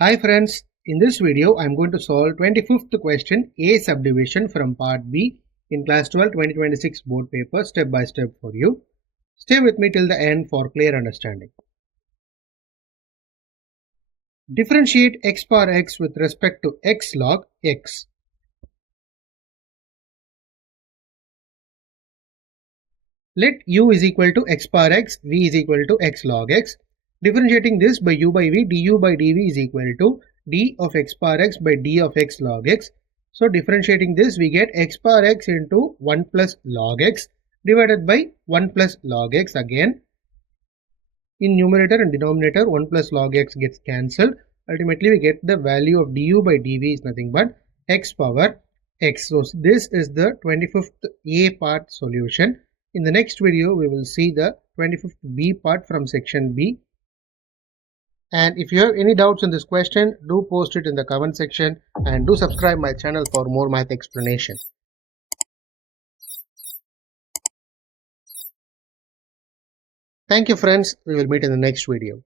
Hi friends, in this video I am going to solve 25th question A subdivision from part B in class 12 2026 board paper step by step for you. Stay with me till the end for clear understanding. Differentiate x power x with respect to x log x. Let u is equal to x power x, v is equal to x log x. Differentiating this by u by v, du by dv is equal to d of x power x by d of x log x. So differentiating this, we get x power x into 1 plus log x divided by 1 plus log x. Again, in numerator and denominator, 1 plus log x gets cancelled. Ultimately, we get the value of du by dv is nothing but x power x. So this is the 25th A part solution. In the next video, we will see the 25th B part from section B. And if you have any doubts in this question, do post it in the comment section and do subscribe my channel for more math explanation. Thank you friends. We will meet in the next video.